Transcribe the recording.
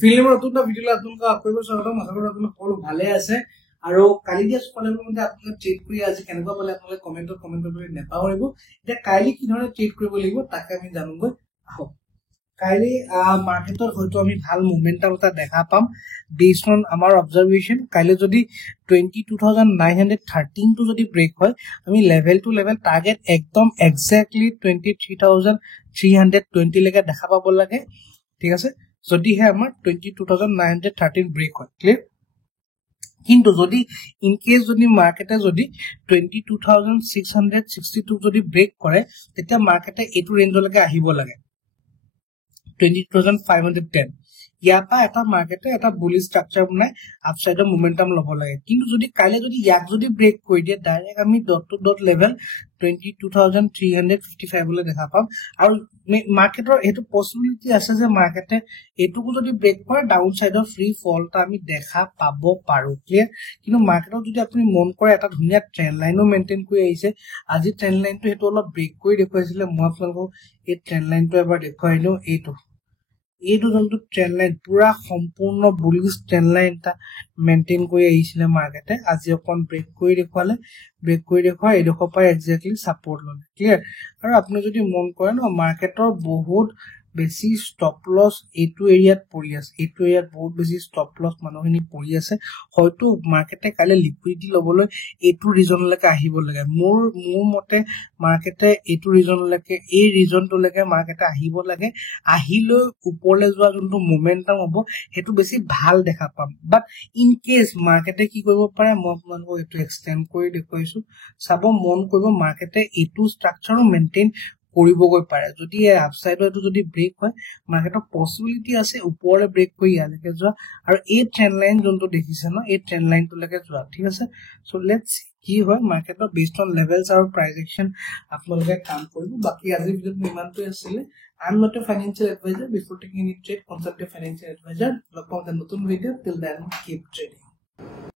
ফিল্মৰ নতুন ভিডিঅ' আপোনালোকক আকৌ এবাৰ স্বাগতম। আশা কৰোঁ আপোনালোক সকলো ভালে আছে আৰু কালি দিয়া স্কলাৰৰ মতে আপোনালোকে ট্ৰেড কৰি আজি কেনেকুৱা পালে আপোনালোকে কমেন্ট কৰিবলৈ নাপাহৰিব। এতিয়া কাইলৈ কি ধৰণে ট্ৰেড কৰিব লাগিব তাকে আমি জানোগৈ আহক। কাইলৈ মাৰ্কেটত হয়তো আমি ভাল মোমেন্টাম এটা দেখা পাম বেছড অন আমাৰ অবজাৰভেশ্যন। কাইলৈ যদি 22,913 টো যদি ব্ৰেক হয় আমি লেভেল টু লেভেল টাৰ্গেট একদম এক্সেক্টলি 23,320 লৈকে দেখা পাব লাগে, ঠিক আছে, যদিহে আমাৰ 22,913 ব্ৰেক হয়। ক্লিয়াৰ? কিন্তু যদি ইন কেছ যদি মাৰ্কেটে যদি 22,662 যদি ব্ৰেক কৰে তেতিয়া মাৰ্কেটে এইটো ৰেঞ্জলৈকে আহিব লাগে 22,510। ইয়াৰ পৰা এটা মাৰ্কেটে এটা বুলিশ ষ্ট্ৰাকচাৰ বনাই আপসাইডৰ মোমেন্টাম ল'ব লাগে। কিন্তু যদি কাইলৈ যদি ইয়াক যদি ব্ৰেক কৰি দিয়ে ডাইৰেক্ট আমি ডট টু ডট লেভেল 22,355 লৈ দেখা পাম। আৰু মাৰ্কেটৰ এইটো পসিবিলিটি আছে যে মাৰ্কেটে এইটোকো যদি ব্ৰেক কৰে ডাউন সাইডৰ ফ্ৰী ফল এটা আমি দেখা পাব পাৰো। ক্লিয়াৰ? কিন্তু মাৰ্কেটত যদি আপুনি মন কৰে এটা ধুনীয়া ট্ৰেন্ড লাইনো মেইনটেইন কৰি আহিছে। আজি ট্ৰেন্ড লাইনটো সেইটো অলপ ব্ৰেক কৰি দেখুৱাইছিলে। মই আপোনালোকক এই ট্ৰেন্ড লাইনটো এবাৰ দেখুৱাইলো। এইটো যোনটো ট্ৰেন্ড লাইন পুৰা সম্পূৰ্ণ বুলিশ ট্ৰেন্ড লাইন এটা মেইনটেইন কৰি আহিছিলে মাৰ্কেটে। আজি অকণ ব্ৰেক কৰি দেখুৱালে, ব্ৰেক কৰি দেখুৱাই এইডোখৰ পৰা এক্সেক্টলি সাপোৰ্ট ল'লে। ক্লিয়াৰ? আৰু আপুনি যদি মন কৰে ন মাৰ্কেটৰ বহুত বেছি ষ্টপ লছ এইটো এৰিয়াত পৰি আছে। এইটো এৰিয়াত বহুত বেছি ষ্টপ লছ মানুহখিনি পৰি আছে। হয়তো মাৰ্কেটে কাইলৈ লিকুইডিটি ল'বলৈ এইটো ৰিজনলৈকে আহিব লাগে। মোৰ মতে মাৰ্কেটে এইটো ৰিজনলৈকে এই ৰিজনটোলৈকে মাৰ্কেটে আহিব লাগে। আহিলৈ ওপৰলৈ যোৱা যোনটো মোমেন্টাম হ'ব সেইটো বেছি ভাল দেখা পাম। বাট ইন কেছ মাৰ্কেটে কি কৰিব পাৰে মই আপোনালোকক এইটো এক্সটেণ্ড কৰি দেখুৱাইছো। চাব মন কৰিব মাৰ্কেটে এইটো ষ্ট্ৰাকচাৰো মেইনটেইন কৰিবগৈ পাৰে। যদি এই আপসাইডৰ এইটো যদি ব্ৰেক হয় মাৰ্কেটৰ পসিবিলিটি আছে ওপৰলৈ ব্ৰেক কৰি ইয়ালৈকে যোৱা আৰু এই ট্ৰেন্ড লাইন যোনটো দেখিছে ন এই ট্ৰেন্ড লাইনটোলৈকে যোৱা। ঠিক আছে, সো লেটস কি হয় মাৰ্কেটৰ বেছড অন লেভেলছ আৰু প্ৰাইস একচন আপোনালোকে কাম কৰিব। বাকি আজিৰ ভিডিঅ'ত ইমানটোৱে আছিলে। I am not a financial advisor. Before taking any trade, consult a financial advisor. Look on the নতুন video'. Till then, keep trading.